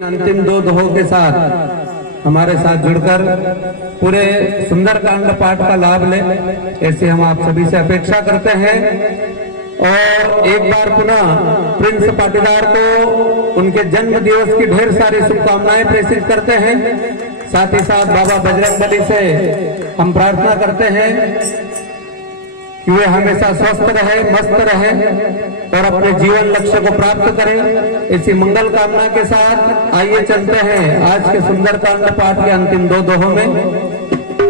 अंतिम दो दोहों के साथ हमारे साथ जुड़कर पूरे सुंदरकांड पाठ का लाभ ले, ऐसे हम आप सभी से अपेक्षा करते हैं। और एक बार पुनः प्रिंस पाटीदार को उनके जन्म दिवस की ढेर सारी शुभकामनाएं प्रेषित करते हैं। साथ ही साथ बाबा बजरंगबली से हम प्रार्थना करते हैं कि वे हमेशा स्वस्थ रहे, मस्त रहे और अपने जीवन लक्ष्य को प्राप्त करें। इसी मंगल कामना के साथ आइए चलते हैं आज के सुंदरकांड पाठ के अंतिम दो दोहों में।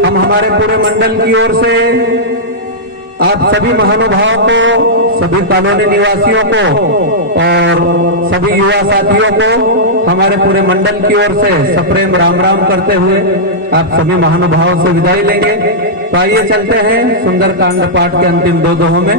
हम हमारे पूरे मंडल की ओर से आप सभी महानुभावों को, सभी कॉलोनी निवासियों को और सभी युवा साथियों को हमारे पूरे मंडल की ओर से सप्रेम राम राम करते हुए आप सभी महानुभावों से विदाई लेंगे। तो आइए चलते हैं सुंदरकांड पाठ के अंतिम दो दोहों में।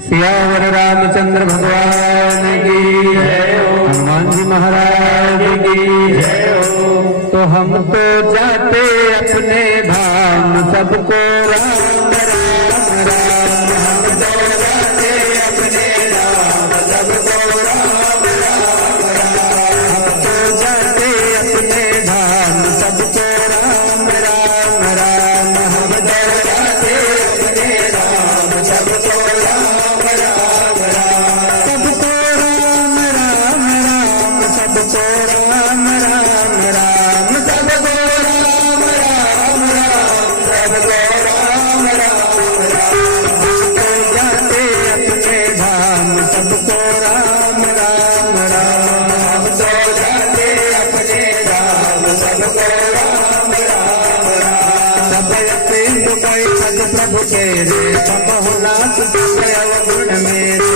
सियावर रामचंद्र भगवान की जय हो, हनुमान जी महाराज की जय हो। तो हम तो जाते अपने धाम, सबको राम राम राम। हम तो जाते अपने धाम, सबको राम राम राम। हम तो जाते अपने धाम, सबको राम राम राम। हम तो जाते अपने धाम, सबको राम राम राम। सबको राम राम राम, सबको राम राम राम। सबको राम राम राम, सबको राम राम राम। हम तो जाते अपने धाम, सबको राम राम राम। हम तो जाते अपने धाम, सबको राम राम राम। सब सिंधु कई पद प्रभु तेरे, सब नाथ अवगुण मेरे।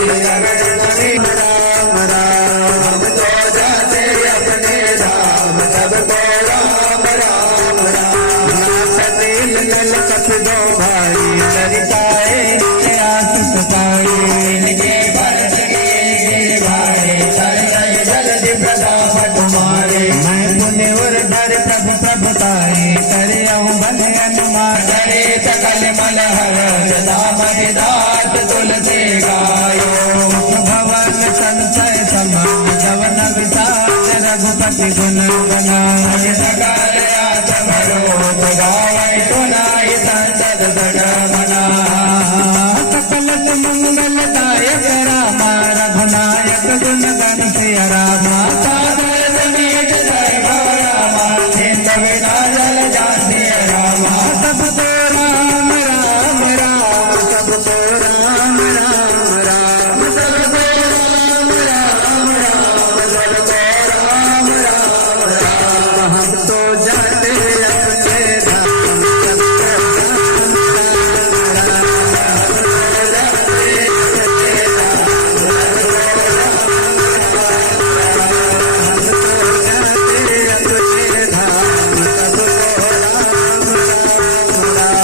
राम राम। हम तो जाते अपने धाम, सबको राम राम राम। नाथ नील नल कछ दो भाई, लरिकाए आस सताए। इनके भरत के भाई, सरल जलधि प्रताप तुम्हारे। मैं पुण्य और धर प्रभु प्रभुताई, करे बल अनुमान। करे सकल मल हर दामि दात तुलसी गायो। भवन संशय समान, जवन विसार रघुपति गुण बनाय। सकल आत्म भरोत गावै, सुनाई संसद सदा मना। सकल मंगलदायक रामा, रघुनायक गुण गण सिय रामा। सागर समेत जय भव रामा, सिंधु बिना जल जाति रामा। सबको राम राम राम, सबको राम राम राम। सबको राम राम राम, सबको राम राम राम। हम तो जाते अपने धाम, सबको राम राम राम। जाते अपने धाम, सबको राम राम राम। हम तो जाते अपने धाम, सबको राम राम राम।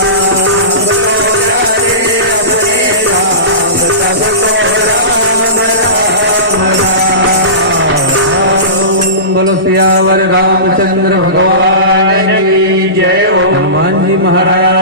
सबको जाते अपने धाम, सबको राम राम राम। बोलो सियावर रामचंद्र भगवान की जय हो, हनुमान जी महाराज